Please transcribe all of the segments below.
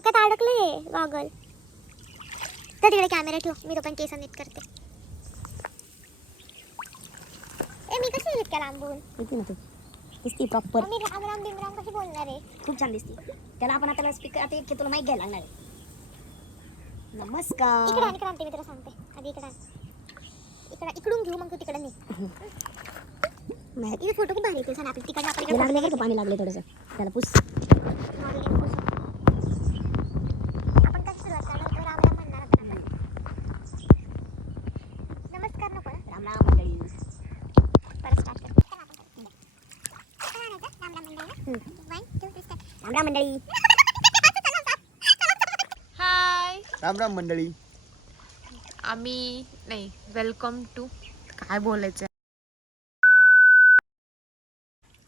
डोक्यात अडकले गॉगल. तर तिकडे कॅमेरा ठेव, मी तो पण केस नीट करते. मी कशी इतक्या लांबून दिसती प्रॉपर. मी राम राम बिमराम कशी बोलणार आहे? खूप छान दिसती. त्याला आपण आता स्पीकर आता एक तुला माईक घ्यायला लागणार आहे. नमस्कार. इकडे आणते मी तुला सांगते. आधी इकडून घेऊ मग तू तिकडे नाही. इथे फोटो खूप भारी येते. सांग आपण तिकडे आपण लागले का पाणी लागले थोडंसं त्याला पुस. आपण कशी सुरुवात करणार? राम राम म्हणणार आपण. नमस्कार नको ना. राम राम मंडळी. परत स्टार्ट कर. राम राम मंडळी. 1 2 3 राम राम मंडळी. हाय, राम राम मंडळी. आम्ही नाही वेलकम टू काय बोलायचं.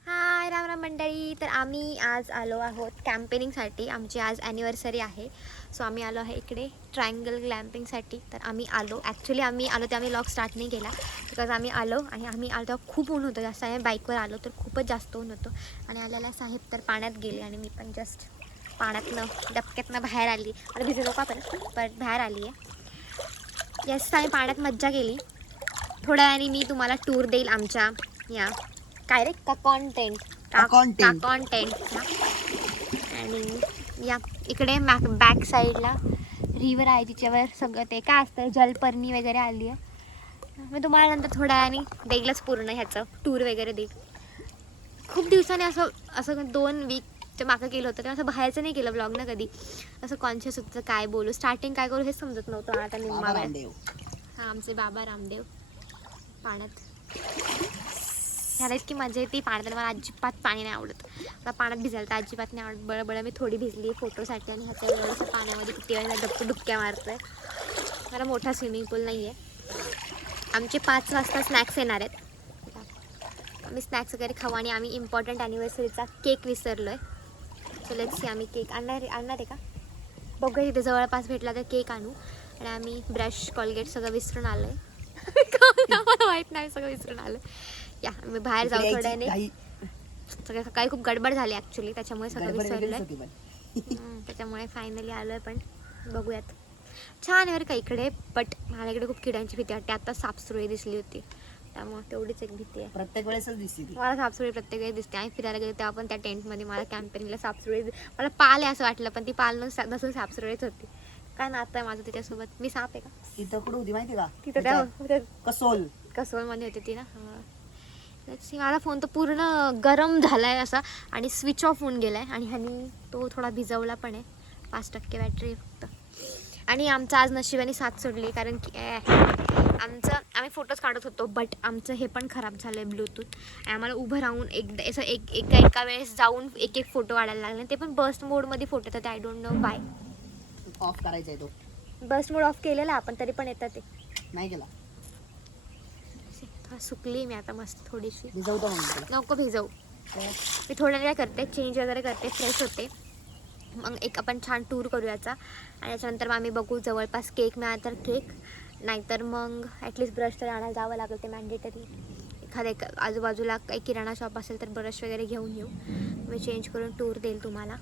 हाय राम राम मंडळी. तर आम्ही आज आलो आहोत कॅम्पेनिंगसाठी. आमची आज ॲनिव्हर्सरी आहे. सो आम्ही आलो आहे इकडे ट्रायंगल ग्लॅम्पिंगसाठी. तर आम्ही आलो आम्ही आलो ते आम्ही लॉग स्टार्ट नाही केला बिकॉज आम्ही आलो तेव्हा खूप ऊन होतं जास्त. आम्ही बाईकवर आलो तर खूपच जास्त ऊन होतं आणि आल्याला साहेब तर पाण्यात गेले आणि मी पण जस्ट पाण्यातनं डबक्यातनं बाहेर आली. मला भिजू नका पण बाहेर आली आहे. येस, आम्ही पाण्यात मज्जा केली. थोड्या वेळाने मी तुम्हाला टूर देईल आमच्या या काय रे का कॉन्टेंट आणि या इकडे बॅक साईडला रिव्हर आहे जिच्यावर सगळं ते काय असतं जलपर्णी वगैरे आली आहे. मी तुम्हाला नंतर थोड्या वेळाने देईलच पूर्ण ह्याचं टूर वगैरे देईल. खूप दिवसांनी असं 2 वीकच्या मागं केलं होतं तेव्हा असं बाहेरचं नाही केलं ब्लॉग ना कधी. असं कॉन्शियस होतं काय बोलू स्टार्टिंग काय करू हे समजत नव्हतं. आता निम्मा वेळ हां आमचे बाबा रामदेव पाण्यात ह्याला इतकी मजा येते पाण्यात. मला अजिबात पाणी नाही आवडत. मला पाण्यात भिजायला तर अजिबात नाही आवडत. बळबळ मी थोडी भिजली फोटोसाठी आणि ह्याच्या एवढंसं पाण्यामध्ये किती वेळेला डुबक्या मारतो आहे. मला मोठा स्विमिंग पूल नाही आहे. आमचे 5 वाजता स्नॅक्स येणार आहेत. आम्ही स्नॅक्स वगैरे खाऊ आणि आम्ही इम्पॉर्टंट ॲनिव्हर्सरीचा केक विसरलो आहे. सो लेट्स सी आम्ही केक आणणार आहे का बघूया. तिथे जवळपास भेटला तर केक आणू. आणि आम्ही ब्रश कॉलगेट सगळं विसरून आलो आहे. आम्हाला माहीत नाही सगळं विसरून आलं. या आम्ही बाहेर जाऊ थोड्याने. सगळं सकाळी खूप गडबड झाली ॲक्च्युली त्याच्यामुळे सगळं विसरलं आहे. त्याच्यामुळे फायनली आलो आहे. पण बघूयात छान आहे बरं का इकडे. बट मला इकडे खूप किड्यांची भीती वाटते. आता सापसुळी दिसली होती त्यामुळे तेवढीच एक भीती आहे. प्रत्येक वेळेसच दिसते मला सापसुळी प्रत्येक वेळेस दिसते. आणि फिरायला गेले तेव्हा पण त्या टेंटमध्ये मला कॅम्पेनिंगला सापसुळी मला पाल आहे असं वाटलं पण ती पाल नसून सापसुळीच होती. काय नातं आहे माझं त्याच्यासोबत. मी साप आहे का? तिथं कुठं होती माहिती का? तिथं त्या कसोलमध्ये होती ती ना. माझा फोन तर पूर्ण गरम झाला आहे असा आणि स्विच ऑफ होऊन गेला आहे. आणि ह्यानी तो थोडा भिजवला पण आहे. 5% बॅटरी फक्त. आणि आमचं आज नशिबाने साथ सोडली कारण की आम्ही फोटोज काढत होतो बट आमचं हे पण खराब झालं आहे ब्लूटूथ. आणि आम्हाला उभं राहून असं एका वेळेस जाऊन एक फोटो काढायला लागले. ते पण बस्ट मोडमध्ये फोटो येतात. I don't know bye. Off करायचा आहे तो. बस्ट मोड ऑफ केलेला आपण तरी पण येतात ते नाही केला. सुकली मी आता मस्त थोडीशी. भिजवतो नको भिजवू. मी थोड्या काय करते चेंज वगैरे करते फ्रेश होते मग एक आपण छान टूर करूयाचा. आणि त्याच्यानंतर मग आम्ही बघू जवळपास केक मिळाला तर केक नाहीतर मग ॲटलिस्ट ब्रश तर आणायला जावं लागेल ते मॅन्डेटरी. एखाद्या आजूबाजूला काही किराणा शॉप असेल तर ब्रश वगैरे घेऊन येऊ. मी चेंज करून टूर देईल तुम्हाला.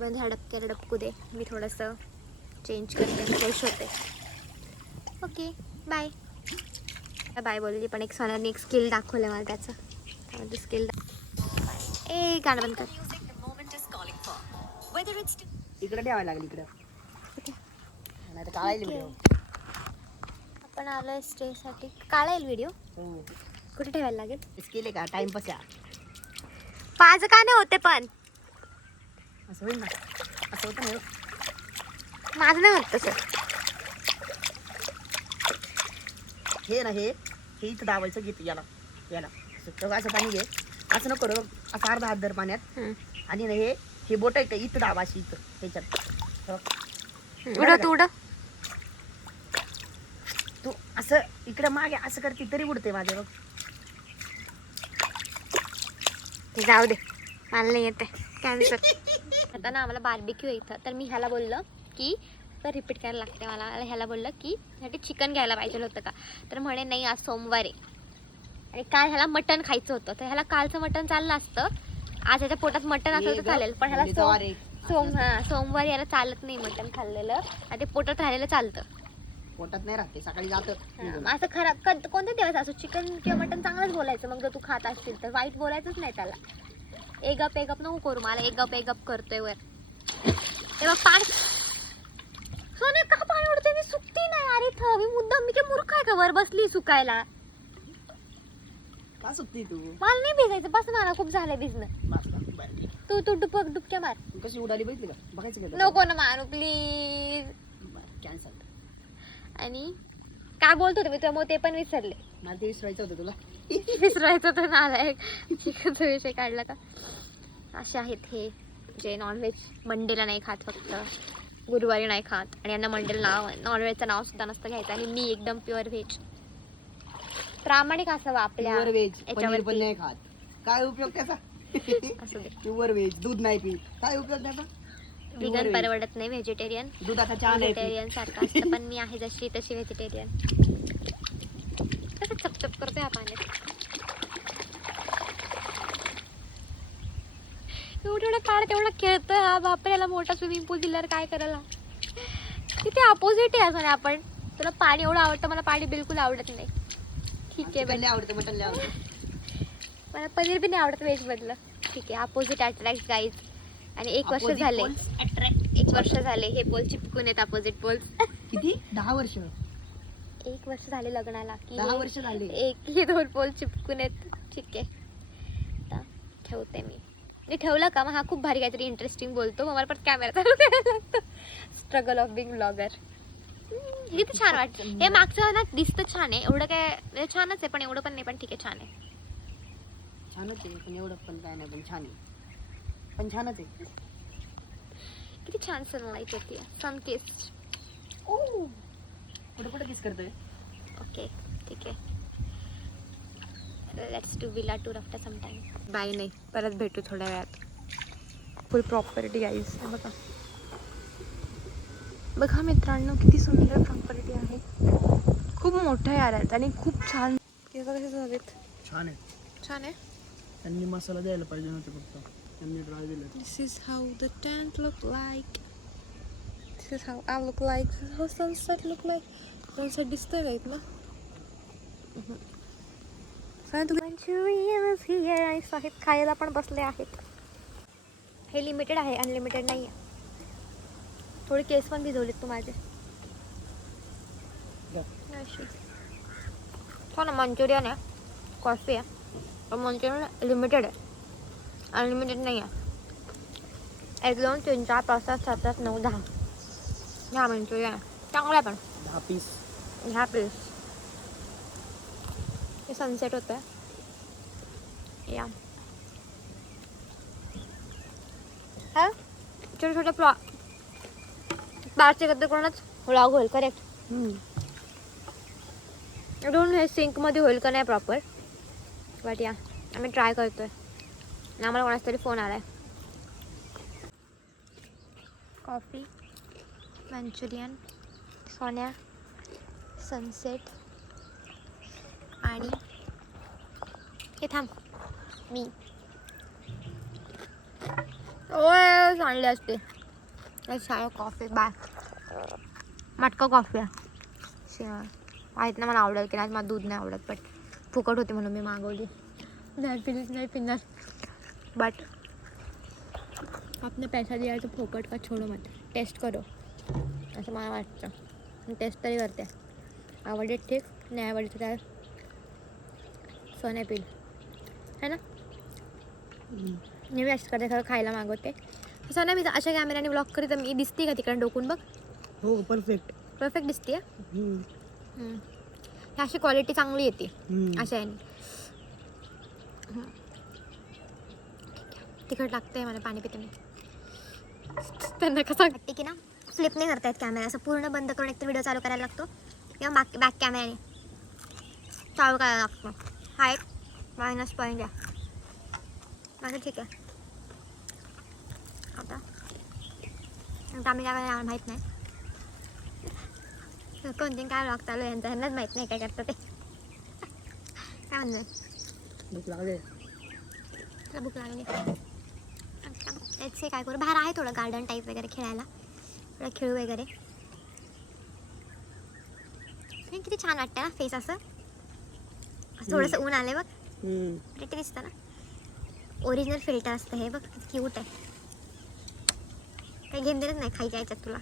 पण ह्या डबक्याला डबकू दे मी थोडंसं चेंज करते फ्रेश होते. ओके बाय बाय बोलली. पण एक सणाने एक स्किल दाखवलं मला त्याचं त्यामध्ये स्किल गाणं बंद कर. इकडे ठेवायला लागली इकडे नाही तर काढायला व्हिडिओ. आपण आलोय स्टेसाठी. काढा येईल व्हिडिओ. कुठे ठेवायला लागेल? स्किल आहे का? टाइमपास या. माझं का नाही होते पण असं होईल ना. असं होतं नाही. माझं नाही होत तसं. हे ना हे इथं दाबायचं घेते याला असं पाणी घे. असं नको करू. असं अर्धा हात धर पाण्यात आणि ना हे बोट आहे का इथं दाबाशी इथं त्याच्यात उड तू असं इकडे मागे असं करते तरी उडते माझ्या. जाऊ दे मला नाही येते कॅन्सर. आता ना आम्हाला बार्बिक्यू इथं तर मी ह्याला बोललं की तर रिपीट करायला लागते मला. ह्याला बोललं की ह्यासाठी चिकन घ्यायला पाहिजे होतं का तर म्हणे नाही आज सोमवार आहे आणि काल ह्याला मटण खायचं होतं तर ह्याला कालचं मटण चाललं असतं. आज ह्याच्या पोटात मटण असलं तर चालेल पण ह्याला सोमवारी याला चालत नाही मटण खाल्लेलं आणि ते पोटात राहिलेलं चालतं. पोटात नाही राहते, सकाळी जातं निघून. असं खराब कोणत्या दिवस असं चिकन किंवा मटण चांगलंच बोलायचं. मग जर तू खात असतील तर वाईट बोलायचंच नाही त्याला. एगप नको करू, मला एगप करतोय वर. तेव्हा पाणी सोने का पाणी उडते, मी सुकती नाही अरे इथं. मी मुद्दाम, मी काय मूर्ख आहे का वर बसली सुकायला. का सुकती तू? मला नाही भिजायचं, बस मला खूप झालंय भिजणं. बस का? बरं. तू डुबक्या मार. तू कशी उडाली बघितली का? बघायचं का? नको ना मारू प्लीज. कॅन्सल. आणि काय बोलत होते मी त्यामुळे ते पण विसरले. मला ते विसरायचं होतं तुला. विसरायचं तर नालाय चिकनचा विषय काढला का. असे आहेत हे जे नॉनव्हेज मंडेला नाही खात, फक्त गुरुवारी नाही खात. आणि यांना मंडेला नाव नॉनव्हेजचं नाव सुद्धा नसतं घ्यायचं. आणि मी एकदम प्युअर व्हेज, प्रामाणिक असावं आपल्या प्युअर व्हेज. पनीर पण याच्यावरती. नाही खात. काय उपयोग त्याचा? असू दे. Pure veg. दूध नाही पीत. काय उपयोग त्याचा? विगन परवडत नाही, व्हेजिटेरियन. दुधाचा चहा नाही पीत. व्हेजिटेरियन सारखं असतं, पण मी आहे जशी तशी व्हेजिटेरियन. कसं चपचप करतोय हा पाण्यात. एवढं पाड तेवढा खेळतोय हा. बापरे, याला मोठा स्विमिंग पूल दिल्यावर काय करायला. किती अपोजिट आहे असं नाही आपण. तुला पाणी एवढं आवडतं, मला पाणी बिलकुल आवडत नाही. ठीक आहे, चिकन लय आवडतं, मटन लय आवडतं. मला पनीर बी नाही आवडत व्हेज मधलं. ठीक आहे, अपोजिट अट्रॅक्ट गाईज. आणि 1 वर्ष झाले, 1 वर्ष झाले हे पोल चिपकून आहेत, अपोजिट पोल्स. किती? 10 वर्ष. 1 वर्ष झाले लग्नाला की 10 वर्ष झाले. हे 2 पोल चिपकून आहेत. ठीक आहे, आता ठेवते मी ठेवलं का मग हा खूप भारी काहीतरी इंटरेस्टिंग बोलतो. मग मला पण कॅमेरा चालू करायला लागतो. Struggle of being blogger. हे तर छान वाटतं. हे मागचं ना दिसतं छान आहे, एवढं काय म्हणजे छानच आहे, पण एवढं पण नाही, पण ठीक आहे छान आहे. छानच आहे, पण एवढं पण काय नाही, पण छान आहे, पण छानच आहे. किती छान सनलाईट होती. सन किस. कुठे किस करतोय? ओके ठीक आहे, let's do villa tour after some time. Bye नाही, परत भेटू थोड्या वेळात. Full property guys. बघा बघा मित्रांनो, किती सुंदर प्रॉपर्टी आहे. खूप मोठं यार आहेत आणि खूप छान. कसे झालेत? छान आहे. छान आहे. त्यांनी मसाला द्यायला पाहिजे नव्हते, फक्त त्यांनी ड्राय दिलं. This is how the tent look like. This is how I look like. This is how sunset look like. Sunset दिसतोय का इथनं? Manchurian is here. आणि साहिब खायला पण बसले आहेत. हे लिमिटेड आहे, अनलिमिटेड नाही आहे. थोडे केस पण भिजवलेत तू माझे. हो ना, मंचुरियन आहे, कॉफी आहे, पण मंचुरियन लिमिटेड आहे, अनलिमिटेड नाही आहे. 1 2 3 4 5 6 7 8 9 10 ह्या मंचुरियन आहे, चांगला आहे पण. 10 पीस. ह्या प्लीज. हे सनसेट होतं आहे या. हा छोटे छोटे बारचे गद्दे करूनच व्लॉग होईल. करेक्ट. डोंट हे सिंकमध्ये होईल का नाही प्रॉपर, बट या आम्ही ट्राय करतोय. आम्हाला कोणाचा तरी फोन आला आहे. कॉफी, मंचुरियन, सोन्या, सनसेट आणि हे थांब मी ओय सांडले असते. शाळा कॉफी बाय मटका कॉफी आहे. माहीत ना मला आवडेल की नाही, मला दूध नाही आवडत, बट फुकट होती म्हणून मी मागवली. नाही पिलीच नाही पिणार, बट आपने पैसा दिया तो फुकट का छोडो मत, टेस्ट करो असं मला वाटतं. मी टेस्ट तरी करते. आवडले ठीक, नाही आवडलं तर सोन्या पिल है ना. नेहमी असं करते, खरं खायला मागवते. असं नाही मी अशा कॅमेऱ्याने ब्लॉग करी तर मी दिसते का तिकडे डोकून बघ. हो परफेक्ट परफेक्ट दिसते. अशी क्वालिटी चांगली येते अशा याने. तिखट लागते मला, पाणी पिते मी. त्यांना कसं वाटते की ना फ्लिप नाही करता येत कॅमेरा, असं पूर्ण बंद करून एक तर व्हिडिओ चालू करायला लागतो किंवा बॅक कॅमेऱ्याने चालू करायला लागतो. हा एक मायनस पॉईंट आहे. बाकी ठीक आहे. आता आम्ही काय करायला माहीत नाही. कोणते काय ब्लॉग चालू आहे यांचं, ह्यांनाच माहीत नाही काय करतं ते. काय म्हणलं भूक लागले. भूक लागली. याचे काय करू, बाहेर आहे थोडं गार्डन टाईप वगैरे खेळायला, थोडं खेळू वगैरे. हे किती छान वाटतं ना फेस असं थोडंसं ऊन आलंय बघ, प्रिटी दिसतं ना. ओरिजिनल फिल्टर असतं हे बघ, क्यूट आहे. काही घेऊन देत नाही खायच्या याच्यात तुला.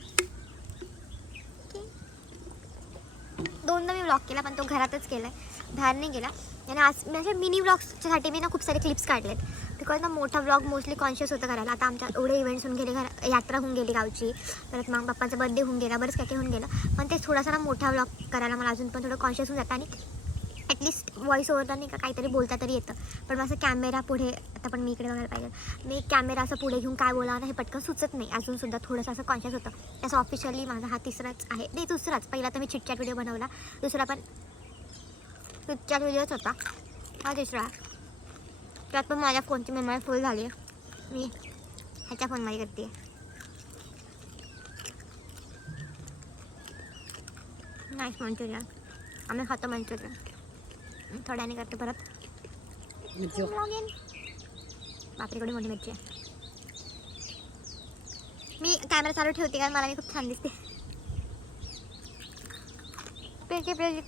दोनदा मी व्लॉग केला पण तो घरातच केला आहे, बाहेर नाही गेला. आणि आज म्हणजे मिनी व्लॉग्ससाठी मी ना खूप सारे क्लिप्स काढलेत, बिकॉज ना मोठा व्लॉग मोस्टली कॉन्शियस होतं करायला. आता आमच्या एवढे इव्हेंट्स होऊन गेले, यात्रा होऊन गेली गावची, परत मग पप्पाचा बर्थडे होऊन गेला, बरंच काय होऊन गेलं. पण ते थोडासा ना मोठा व्लॉग करायला मला अजून पण थोडं कॉन्शियस होऊन जातं. आणि ॲटलिस्ट व्हॉईस ओव्हरला नाही का काहीतरी बोलता तरी येतं. पण असं कॅमेरा पुढे, आता पण मी इकडे बघायला पाहिजे, मी कॅमेरा असं पुढे घेऊन काय बोलावं ना हे पटकन सुचत नाही. अजूनसुद्धा थोडंसं असं कॉन्शियस होतं. तसं ऑफिशियली माझा हा तिसराच आहे, नाही दुसराच. पहिला तर मी चिटचॅट व्हिडिओ बनवला, दुसरा पण चिटचॅट व्हिडिओच होता, हा तिसरा. त्यात पण माझ्या फोनची मेमरी फुल झाली, मी ह्याच्या फोनमध्ये करते. नाईस मंचुरियन, आम्ही खातो मंचुरियन. थोड्याने करते परत. बापरेकडे मोठी मच्छी आहे. मी कॅमेरा चालू ठेवते कारण मला मी खूप छान दिसते.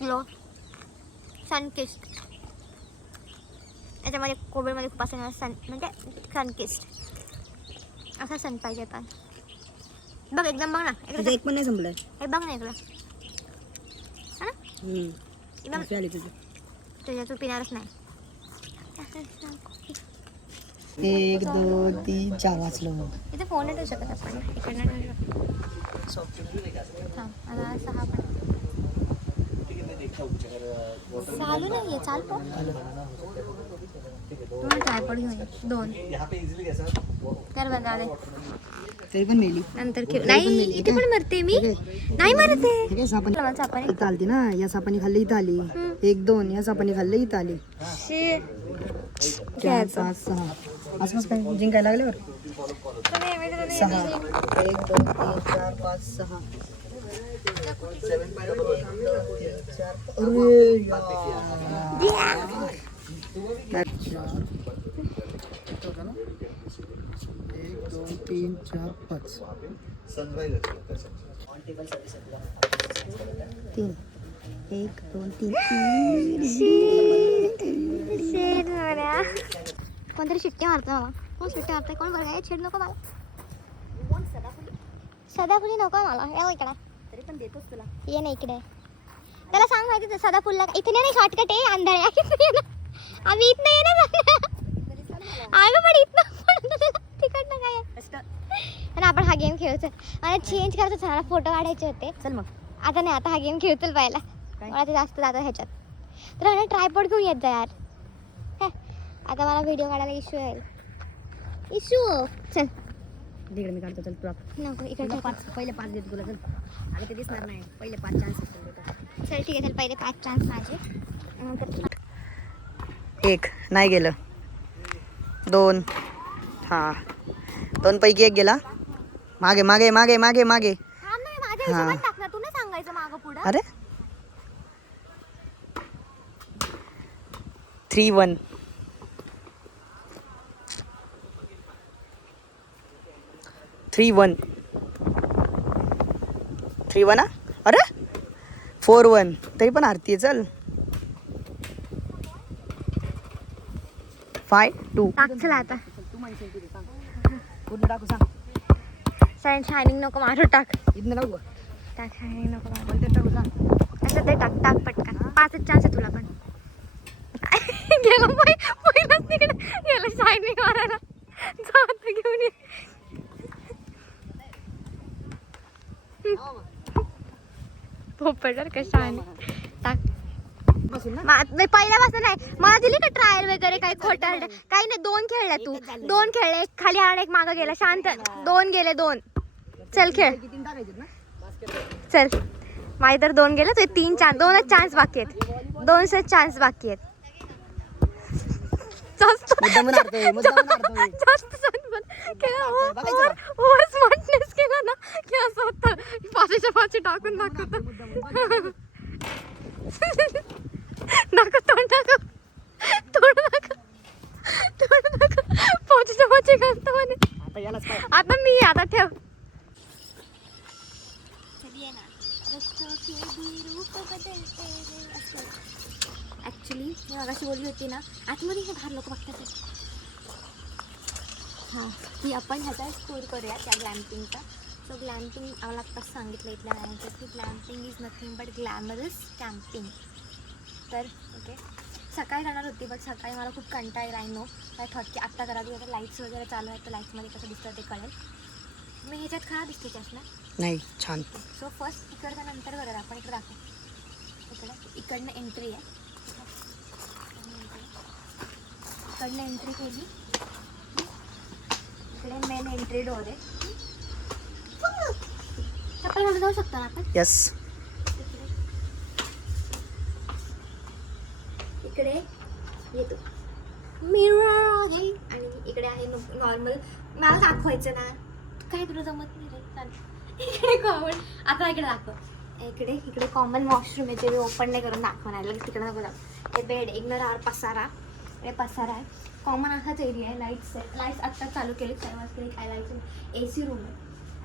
ग्लो सनकिस्ट, याच्यामध्ये कोविडमध्ये खूप असं सन म्हणजे सनकिस्ट असा सन पाहिजे. आता बघ एकदम बघ ना, एक पण नाही संपलंय. हे बघ ना इकडं, एकदम तुझ्या तू पिणारच नाही. 1 2 3 4 वाचलो. इथे फोन नाही ठेवू शकत आपण, इकडनं ठेवू शकतो. हां आता 6 पण चालू नाही आहे, चाल पण तुम्हाला ट्रायपॉड घेऊन ये 2 कर बघा दे. तरी पण मेली नंतर खेळ नाही, इथे पण मरते मी नाही मरते. इथं आलती ना, या सापानी खाल्ली इथं आली. 1 2 या सापानी खाल्ली इथं आली. 4 5 6 आसपास काय जिंकायला लागल्यावर 6 1 2 3 4 5 6 3 4 5 3 1 2 3 कोणतरी शिट्टी मारतं मला. कोण शिट्टी मारतंय, कोण बरं काय छेड नको मला. सदाफुली नको मला, या इकडे. तरी पण देतोच तुला. ये ना इकडे, त्याला सांग माहिती तर सदाफुलला इथे नाही, शॉर्टकट आहे आंधळ्या. आम्ही इथं नाही ना आम्ही पण इथं तिकडनं काय. आणि आपण हा गेम खेळतो, मला चेंज करायचं होतं, मला फोटो काढायचे होते. चल मग आता नाही, आता हा गेम खेळतो पहिला. मला ते जास्त जातं ह्याच्यात, तर मला ट्रायपॉड घेऊन येत जा यार. आता मला व्हिडिओ काढायला इश्यू येईल. चल तिकडे मी काढतो. चल तू नको इकडे. पहिले 5 देतो तुला. चल आणि ते दिसणार नाही, पहिले 5 चान्स देतो. चल ठीक आहे, चल पहिले 5 चान्स माझे. नंतर 1 नाही गेलं, 2 हां 2 पैकी 1 गेला. मागे मागे मागे मागे मागे. हा नाही, माझ्या हिशोबात टाकणार, तू नाही सांगायचं मागं पुढं. अरे 3 1 3 1 3 1 अरे 4 1 तरी पण आरती. चल 5 2 टाक चला आता. कुठं टाकू सांग. सन शायनिंग नको मारू, टाक इथनं टाकू टाक शायनिंग नको मारू. कोणते टाकू सांग. असं ते टाक टाक पटकन. 5च चान्स आहे तुला पण. गेलो पहिलाच तिकडे गेलं शायनिंग मारायला. जा आता घेऊन ये. पोपटर कशा आणि टाक. पहिल्यापासून नाही मला दिली का ट्रायल वगैरे काही खोटं काही नाही. 2 खेळल्या तू, 2 खेळले, एक खाली आला एक मागं गेला. शांत 2 गेले 2. चल खेळ चल. माझे तर 2 गेले, तुझे 3 चान्स, 2च चान्स बाकी आहेत. 2च चान्स बाकी आहेत. जास्त ओव्हर स्मार्टनेस केला ना की असं होतं. 5च्या 5 टाकून दाखवतो. दाखव तोंड, दाखव तोंड, दाखव तोंड, दाखव 5च्या 5 घालतो म्हणे. आता यालाच पाहिजे. आता मी आता ठेव. ॲक्च्युली मी मगाशी बोलली होती ना, आतमध्ये हे बाहेर लोक बघतात. हां, की आपण ह्याचा टूर करूया त्या ग्लॅम्पिंगचा. सो ग्लॅम्पिंग आम्हाला आत्ताच सांगितलं इथल्या मॅनेजर की glamping is nothing but glamorous camping. तर ओके, सकाळी जाणार होती बट सकाळी मला खूप कंटाळा येईल. I know. आय थॉट की आत्ता करावी. आता लाईट्स वगैरे चालू आहेत तर लाईट्समध्ये कसं दिसतं ते कळेल. मी ह्याच्यात खरा दिसते चष्मा. नाही छान. सो फर्स्ट इकडचा नंतर बरं आपण इकडे दाखवू. इकडनं एंट्री आहे. इकडनं एंट्री केली. इकडे मेन एंट्री डोर आहे. चप्पल घालून जाऊ शकतो ना आपण. यस. इकडे येतो मिरर आहे आणि इकडे आहे नॉर्मल. मला दाखवायचं ना, काय तुला जमत नाही रे. चालेल, इकडे कॉमन. आता इकडे दाखव. इकडे कॉमन वॉशरूम आहे जे मी ओपन नाही करून दाखवणार. लगेच तिकडे नको दाखव. हे बेड इग्नोर आवर पसारा. हे पसारा आहे. कॉमन असाच एरिया आहे. लाईट्स आत्ता चालू केले 4 वाजता. काय लाईट्स AC रूम आहे.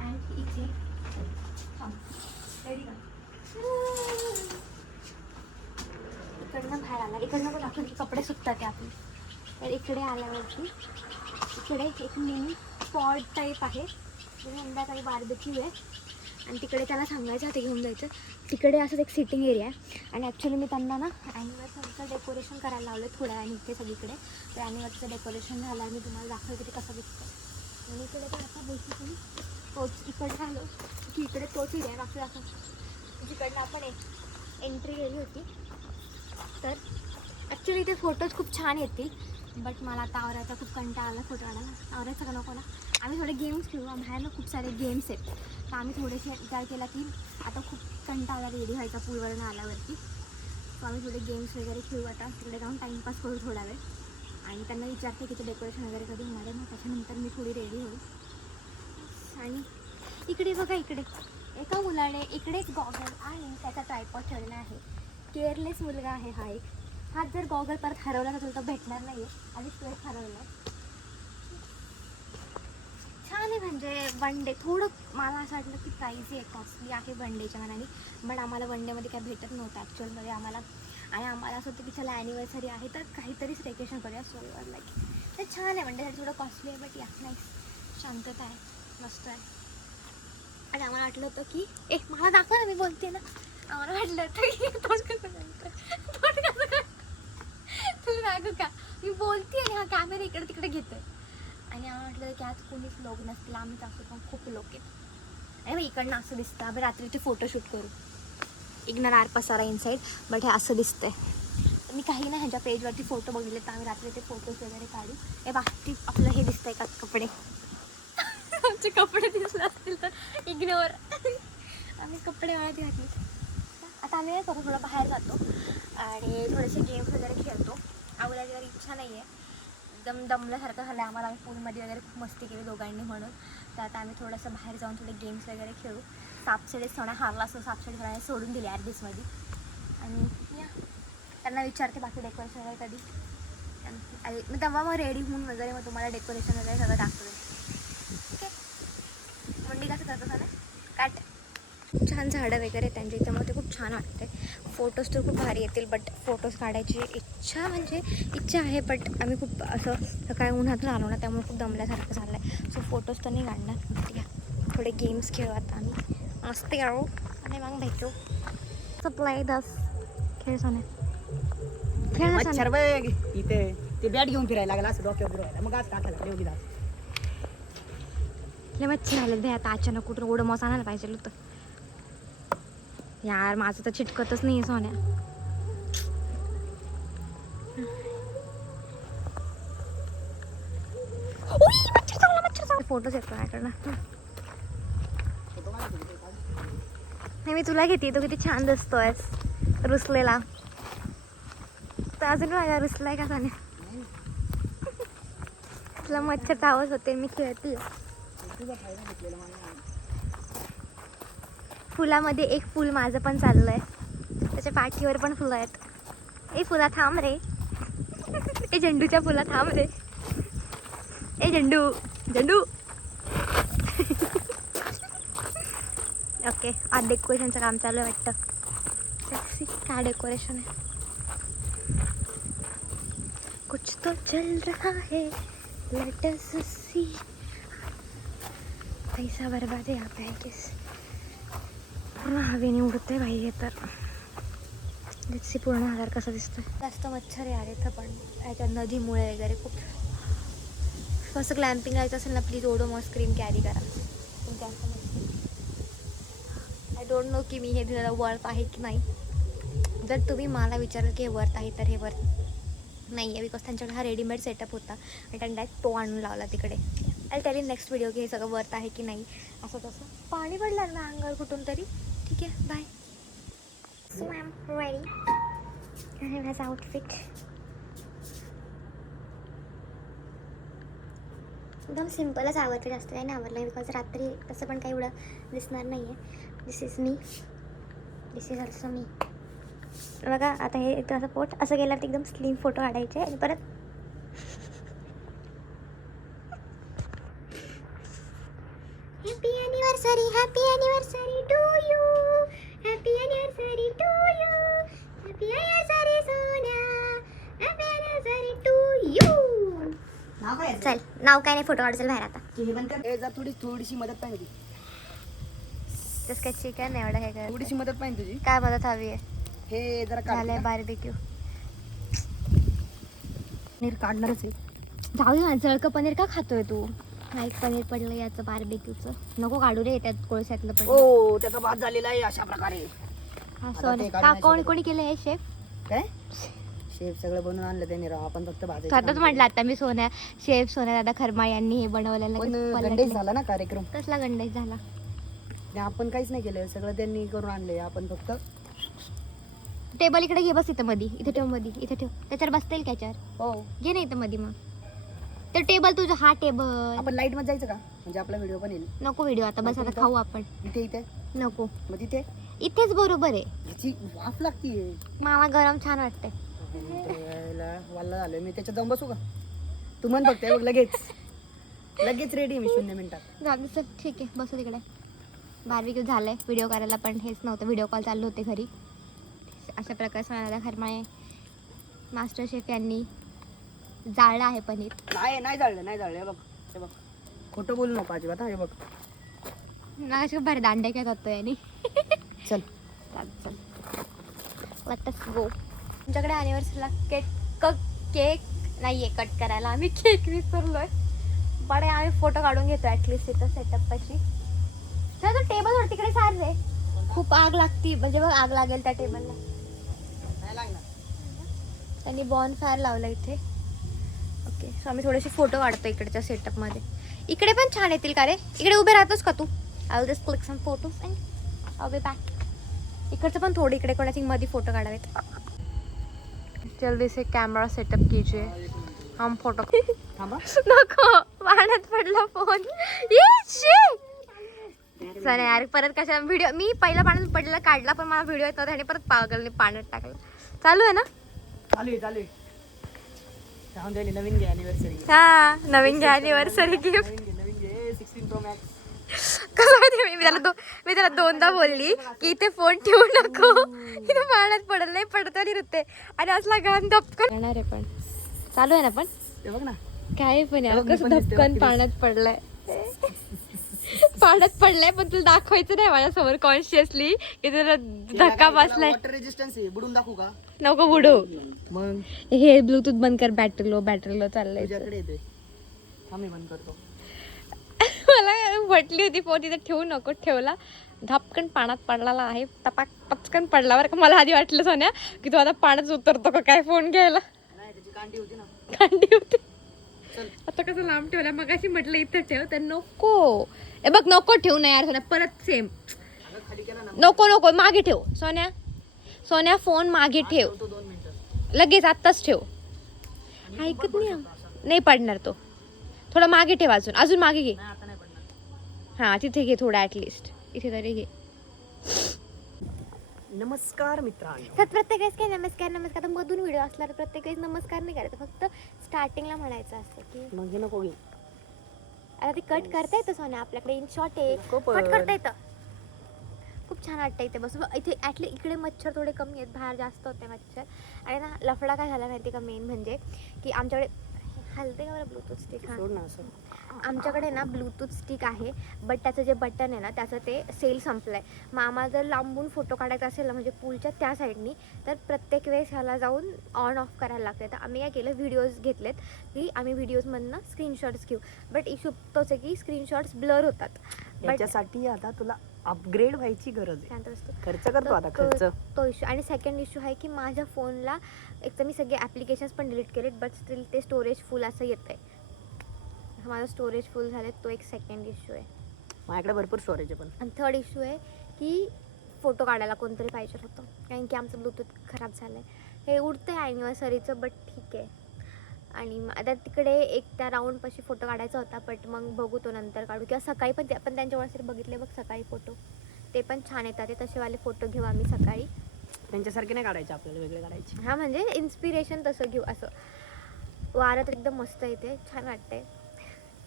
अँड इथे रेडी का इकडनं बाहेर आला. इकडनं पण आपण कपडे सुकतात ते आपले. तर इकडे आल्यावरती इकडे एक मिनी स्पॉट टाईप आहे. संध्याकाळी बार्बेक्यू आहे आणि तिकडे त्याला सांगायचं ते घेऊन जायचं. तिकडे असंच एक सिटिंग एरिया आहे. आणि ॲक्च्युली मी त्यांना ना ॲनिव्हर्सरीचं डेकोरेशन करायला लावलं थोड्या वेळाने इथे सगळीकडे. तर ॲनिव्हर्सरीचं डेकोरेशन झालं आहे. मी तुम्हाला दाखवते ते कसं दिसतं. आणि इकडे तर आता बेसिकली तोच इकडे आलो की इकडे तोच एरिया बाकी असं जिकडनं आपण एंट्री केली होती. तर ॲक्च्युली ते फोटोज खूप छान येतील बट मला आता आवरायचा खूप कंटाळा आला. फोटो काढायला आवरायचा का नको ना. आम्ही थोडे गेम्स खेळू. बाहेर ना खूप सारे गेम्स आहेत. तर आम्ही थोडेसे विचार केला की आता खूप कंटाळा रेडी व्हायचा पूलवरनं आल्यावरती. तर आम्ही थोडे गेम्स वगैरे खेळू. आता तिकडे जाऊन टाईमपास करू थोडा वेळ. आणि त्यांना विचारते की ते डेकोरेशन वगैरे कधी होणार आहे. मग त्याच्यानंतर मी थोडी रेडी होईल. आणि इकडे बघा, इकडे एका मुलाने इकडेच गॉगल आणि त्याचा ट्रायपॉड ठेवलेला आहे. केअरलेस मुलगा आहे हा एक. हा जर गॉगल परत हरवला तर तुला भेटणार नाही आहे. आधीच प्लेस हरवला आहे. छान आहे म्हणजे वन डे. थोडं मला असं वाटलं की प्राईज आहे, कॉस्टली आहे वन डेच्या मनाने. बट आम्हाला वन डेमध्ये काय भेटत नव्हतं ॲक्च्युअलमध्ये आम्हाला. आणि आम्हाला असं होतं की चला ॲनिव्हर्सरी आहे तर काहीतरी स्टेकेशन करूया. सो लाईक ते छान आहे. वन डेसाठी थोडं कॉस्टली आहे बट या नाईस. शांतता आहे, मस्त आहे. आणि आम्हाला वाटलं होतं की मला दाखवा ना, मी बोलते ना. आम्हाला वाटलं होतं की तुम्ही दाखवू का मी बोलते आणि हा कॅमेरा इकडे तिकडे घेतोय. आणि आम्हाला वाटलं की आज कोणीच लोक नसतील, आम्हीच असतो पण खूप लोक आहेत. आणि मग इकडनं असं दिसतं. आपण रात्रीचे फोटोशूट करू. इग्नोर आवर पसारा इनसाईड. बट हे असं दिसतंय. तर मी काही ना ह्याच्या पेजवरती फोटो बघितले तर आम्ही रात्री ते फोटोज वगैरे काढू. हे बाकी आपलं हे दिसतंय का कपडे. आमचे कपडे दिसले असतील तर इग्नोर. आम्ही कपडे वाळत घातले. आता आम्ही काय करू, थोडं बाहेर जातो आणि थोडेसे गेम्स वगैरे खेळतो. आवडायची जर इच्छा नाही आहे. एकदम दमल्यासारखं झालं आम्हाला. आम्ही पूलमध्ये वगैरे खूप मस्ती केली दोघांनी म्हणून. तर आता आम्ही थोडंसं बाहेर जाऊन थोडे गेम्स वगैरे खेळू. सापशिडी थोडा हारला असतो. सापशिडी थोड्या सोडून दिली ॲडबीसमध्ये. आणि या त्यांना विचारते बाकी डेकोरेशन वगैरे कधी. मी तेव्हा मग रेडी होऊन वगैरे मग तुम्हाला डेकोरेशन वगैरे सगळं दाखवेल. ठीक आहे. मंडी कसं करतो ना काट. छान झाडं वगैरे त्यांच्या इथं ते खूप छान वाटते. फोटोज तर खूप भारी येतील बट फोटोज काढायची इच्छा आहे. बट आम्ही खूप असं सकाळी उन्हातून आलो ना त्यामुळे खूप दमल्यासारखं झालं आहे. सो फोटोज तर नाही काढणार. या थोडे गेम्स खेळू आता आम्ही. मस्ती काढू आणि मग भेटू. सप्लाय 10 खेळ सोने खेळ मच्छर बघ इथे. ते बॅट घेऊन फिरायला लागला असं डोक्यावर फिरायला. मग आज टाकायला योगी दास. मच्छर आले भे. आता अचानक कुठं ओढमॉस आणायला पाहिजे होतं यार. माझं तर चिटकतच नाही आहे सोन्या. फोटोज येतो माझ्याकडनं. नाही मी तुला घेते. तो किती छान दिसतोय रुसलेला. तर अजून माझ्या रुसलाय का सोन्या. तुला मच्छर चावत होते मी खेळते. फुलामध्ये एक फुल माझं पण चाललंय. त्याच्या पाठीवर पण फुलं आहेत. ए फुला थांब रे. ए झेंडूच्या फुला थांब रे. ए झेंडू झेंडू ओके आज डेकोरेशनचं काम चालू आहे वाटतं. सेक्सी काय डेकोरेशन आहे. कुछ तो चल रहा है लेट अस सी. पैसा बर्बाद आहे आता आहे केस पूर्ण हवेने उडते भाई. हे तर सी पूर्ण आधार कसा दिसतोय. जास्त मच्छर आहे यार इथं पण याच्या नदीमुळे वगैरे खूप. असं क्लॅम्पिंग करायचं असेल ना प्लीज ओडोमॉस क्रीम कॅरी करा. आय डोंट नो की मी हे दिलेलं वर्थ आहे की नाही. जर तुम्ही मला विचारलं की हे वर्थ आहे तर हे वर्थ नाही आहे. बिकॉज त्यांच्याकडे हा रेडीमेड सेटअप होता आणि त्यांनी डायरेक्ट तो आणून लावला तिकडे. I tell in next video की हे सगळं वर्थ आहे की नाही. असं तसं पाणी पडलं ना अंगावर कुठून तरी. ठीक आहे bye. So I am ready. आणि माझा आउटफिट एकदम सिम्पलच आवडतं. जास्त काही नाही आवडलं बिकॉज रात्री तसं पण काही एवढं दिसणार नाही आहे. This is me. This is also me. बघा आता हे एकदम असं पोट असं गेल्यावर एकदम स्लिम फोटो काढायचे आणि परत happy anniversary to you. Happy anniversary to you. Happy anniversary Sonya. Happy anniversary to you. नाव काय चल नाव काय नाही फोटो काढायचं बाहेर आता. हे पण कर. जर थोडीशी मदत पाहिजे. जसं काय चिकन एवढं हे कर. थोडीशी मदत पाहिजे तुझी. काय मदत हवी आहे. हे जरा झालंय बार्बेक्यू. पनीर काढणारच आहे. जाऊ दे ना जळकं पनीर का खातोय तू. नाही पनीर पडलं याचं बार्बेक्यूचं. नको काढू रे त्यात कोळशातलं पण. हो त्याचा भात झालेला आहे अशा प्रकारे. असं ते का काढून कोणी कोणी केलं हे शेफ. काय शेफ सगळं बनवून आणलं त्यांनी राव. आपण फक्त भाजायचं स्वतःच काम म्हटलं आता मी शेफ सोन्या दादा खरमाळ यांनी हे बनवलेलं. पण लगेच गंडेश पलटले. झाला ना कार्यक्रम. कसला गंडेश झाला. आणि आपण काहीच नाही केलं. सगळं त्यांनी करून आणले. आपण फक्त टेबल इकडे घे बस इथं मध्ये. इथे ठेव मध्ये. इथे ठेव त्याच्यावर बसता येईल त्याच्यावर. हो घे नाही इथं मध्ये मग. तर टेबल तुझं हा टेबल. आपण लाईट मध्ये जायचं का म्हणजे आपला व्हिडिओ पण येईल. नको व्हिडिओ आता बस आता खाऊ आपण. इथे नको मग तिथे इथेच बरोबर आहे. याची वाफ लागतीये. मामा गरम छान वाटतंय. वाला झालं मी त्याच्यात जाऊन बसू का. तू म्हण फक्त बघ लगेच रेडी मी 0 मिनिटात. जाऊ चल ठीक आहे बसू तिकडे. बार्बेक्यू झालंय. व्हिडिओ करायला पण हेच नव्हतं. व्हिडिओ कॉल चालू होते घरी. अशा प्रकारे सोनादा खरमाळे मास्टर शेफ यांनी जाळलं आहे पनीर. नाही जाळलं हे बघ. हे बघ खोटं बोलू नको अजिबात. हे बघ मला बाहेर दांडे काय करतोय आणि चल चल लेट्स गो. तुमच्याकडे अॅनिव्हर्सरीला केक नाहीये कट करायला. आम्ही केक विसरलोय. बडे आम्ही फोटो काढून घेतो ॲटलिस्ट इथं सेटअप पाशी. तर तो टेबलवर तिकडे सार रे. खूप आग लागती म्हणजे बघ आग लागेल त्या टेबलला. नाही लागणार. त्यांनी बॉन फायर लावलं इथे. ओके सो आम्ही थोडेसे फोटो काढतो इकडच्या सेटअपमध्ये. इकडे पण छान येतील का रे. इकडे उभे राहतोस का तू. I will just click some photos and I will be back. इकडचं पण थोडं इकडे कोणाची मध्ये फोटो काढावेत. जल्दी से कॅमेरा सेटअप कीजिए. हम फोटो थांबा. नको पाण्यात पडला फोन. सर यार परत कशा व्हिडिओ. मी पहिला पाण्यात पडलेला काढला पण मला व्हिडिओ येत नव्हता आणि परत पागलने पाण्यात टाकलं. चालू आहे ना. चालू आहे जाऊन द्यायला. नवीन घे अॅनिव्हर्सरी. हा नवीन घ्या अॅनिव्हर्सरी गिफ्ट. नवीन घे 16 Pro Max. कसं माहिती मी त्याला दोनदा बोलली की इथे फोन ठेवू नको. इथे पाण्यात पडल नाही पडत आणि रुते आणि असला घाण धपकन येणार आहे. पण चालू आहे ना पण हे बघ ना काय पण बघ, मी कसं पण दिसते, धपकन बघ, पाण्यात पडलाय. पाण्यात पडलाय पण तुला दाखवायचं नाही माझ्यासमोर कॉन्शियसली की तुला धक्का बसलाय. वॉटर रेजिस्टन्स आहे. बुडून दाखवू का. नको बुडू. मग हे ब्लूटूथ बंद कर. बॅटरी लो चाललंय. तुझ्याकडे येते. थांब मी बंद करतो. मला म्हटली होती फोन तिथे ठेवू नको. ठेवला धपकन पाण्यात पडलेला आहे. टपाक पचकन पडला बरं का. मला आधी वाटलं सोन्या की तू आता पाण्यात उतरतो का काय फोन घ्यायला. नाही त्याची कांडी होती ना. कांडी होती. चल. आता कसं लांब ठेवला. मग अशी म्हटलं इथं ठेव तर नको. ए बघ नको ठेवू नाही यार सोन्या. परत सेम अगं खाली केला ना. नको मागे ठेव. सोन्या फोन मागे ठेव. तो 2 मिनिटं. लगेच आत्ताच ठेव. ऐकत नाही पडणार तो. थोडं मागे ठेव. अजून मागे घे. नाही आता नाही पडणार. हा तिथे घे थोडं ऍटलिस्ट. इथे तरी घे. नमस्कार मित्रांनो. तर प्रत्येक वेळेस काही नमस्कार तर मधून व्हिडिओ असला तर प्रत्येक वेळेस नमस्कार नाही करायचं. फक्त स्टार्टिंगला म्हणायचं असतं की मग हे नको घे. आता ती कट करता येतं सोन्या आपल्याकडे इन शॉर्ट आहे. नको पण. कट करता येतं. खूप छान वाटतं इथे बसून. इथे ॲटली इकडे मच्छर थोडे कमी आहेत, बाहेर जास्त होते मच्छर. आणि ना लफडा काय झाला माहिती का मेन म्हणजे की आमच्याकडे हलते का बरं ब्लूटूथ स्टिक. हां, सोड ना असं. आमच्याकडे ना ब्लूटूथ स्टिक आहे, बट त्याचं जे बटन आहे ना त्याचं ते सेल संपलं आहे. मग आम्हाला जर लांबून फोटो काढायचा असेल ना, म्हणजे पूलच्या त्या साईडनी, तर प्रत्येक वेळेस ह्याला जाऊन ऑन ऑफ करायला लागते. तर आम्ही काय केलं, व्हिडिओज घेतलेत की आम्ही व्हिडिओजमधनं स्क्रीनशॉट्स घेऊ. बट इश्यू तोच आहे की स्क्रीनशॉट्स ब्लर होतात. बट याच्यासाठी आता तुला अपग्रेड व्हायची गरज आहे. शांत असतो खर्च करतो आता खर्च. तो इश्यू. आणि सेकंड इश्यू आहे की माझ्या फोनला एक तर मी सगळे ॲप्लिकेशन्स पण डिलीट केलेत, बट स्टील ते स्टोरेज फुल असं येतं आहे. माझं स्टोरेज फुल झालं, तो एक सेकंड इश्यू आहे. माझ्याकडे भरपूर स्टोरेज आहे पण. आणि थर्ड इश्यू आहे की फोटो काढायला कोणतरी पाहिजे होतं, कारण की आमचं ब्लूटूथ खराब झालं आहे. हे उडतं आहे ॲनिव्हर्सरीचं, बट ठीक आहे. आणि आता तिकडे एक त्या राऊंडपाशी फोटो काढायचा होता, बट मग बघू तो नंतर काढू, किंवा सकाळी पण आपण त्यांच्या व्हॉट्सअप बघितले बघ सकाळी फोटो, ते पण छान येतात. ते तसेवाले फोटो घेऊ आम्ही सकाळी. त्यांच्यासारखे नाही काढायचे, आपल्याला वेगळे काढायचे. हां, म्हणजे इन्स्पिरेशन तसं घेऊ. असं वारं तर एकदम मस्त येते, छान वाटते.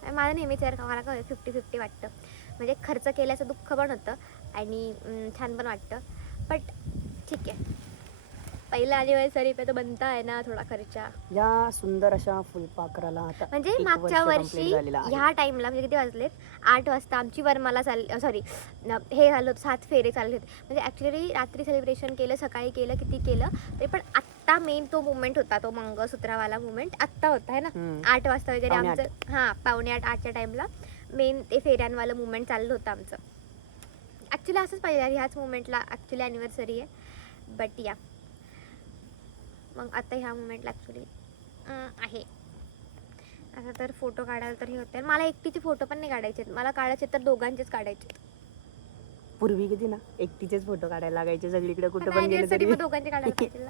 मला नेहमीच यार मला काय 50-50 वाटतं, म्हणजे खर्च केल्याचं दुःख पण होतं आणि छान पण वाटतं. बट ठीक आहे, पहिला ॲनिव्हर्सरी पे तो बनता आहे ना थोडा खर्चा. या सुंदर अशा फुलपाखराला आता म्हणजे 1 मागच्या वर्ष वर्षी complete झालेलं आहे. ह्या टाईमला म्हणजे किती वाजलेत 8 वाजता आमची वरमाला सॉरी हे झालं होतं, 7 फेरे चालले होते. म्हणजे ॲक्च्युली रात्री सेलिब्रेशन केलं, सकाळी केलं, किती केलं तरी पण आत्ता मेन तो मुवमेंट होता, तो मंगळसूत्रावाला मुवमेंट आत्ता होता आहे ना. 8 वाजता वगैरे पावणे आमचं हां 7:45-8च्या टाईमला मेन ते फेऱ्यांवालं मुवमेंट चाललं होतं आमचं. ॲक्च्युली असंच पाहिजे यार, ह्याच मुवमेंटला ॲक्च्युली ॲनिव्हर्सरी आहे. बट या मग आता ह्या मुवमेंटला ॲक्च्युली आहे. आता तर फोटो काढायला तर हे होते. मला एकटीचे फोटो पण नाही काढायचे आहेत, मला काढायचे तर दोघांचेच काढायचे आहेत. पूर्वी किती ना एकटीचेच फोटो काढायला लागायचे, सगळीकडे कुठे पण गेले Anniversary तरी. पण दोघांचे काढायला पाहिजे.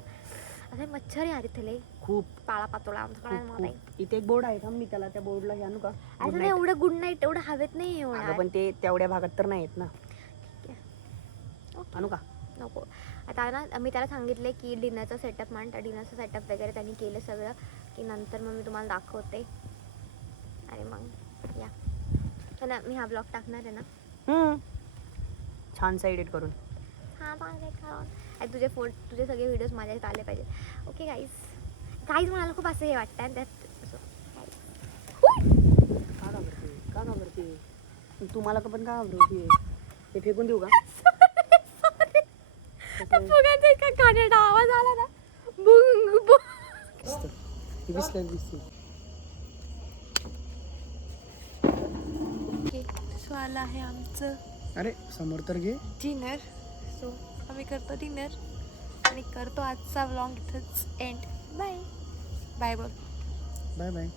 आता मच्छर आहे यार इथे लय, खूप पाळा पातोळा आमच्याकडे खूप मला. खूप. इथे एक बोर्ड आहे का, मी त्याला त्या बोर्डला आणू का? Good आता night. एवढं गुड नाईट एवढं हवेत नाही अगं होणार. पण ते तेवढ्या भागात तर नाही येत ना. ओके, आणू का? नको. आता ना मी त्याला सांगितले की डिनरचा सेटअप मान, त्या डिनरचं सेटअप वगैरे त्यांनी केलं सगळं, की नंतर मग मी तुम्हाला दाखवते. आणि मग या तर ना मी हा ब्लॉग टाकणार आहे ना. छानसा एडिट करून. हां आणि तुझे सगळे व्हिडिओज माझ्या इथे आले पाहिजे. ओके गाईज म्हणाला खूप असं हे वाटतं आणि त्यात असं का घाबरते? तुम्हाला पण का घाबरते? ते फेकून देऊ का? फुगांचा इतका कानाडा आवाज आला ना, बुंग बुंग. दिसते. सो आलं आहे आमचं अरे समोर तर घे. डिनर. सो आम्ही करतो डिनर आणि करतो आजचा व्लॉग इथंच एंड. बाय बाय बोल. Bye bye.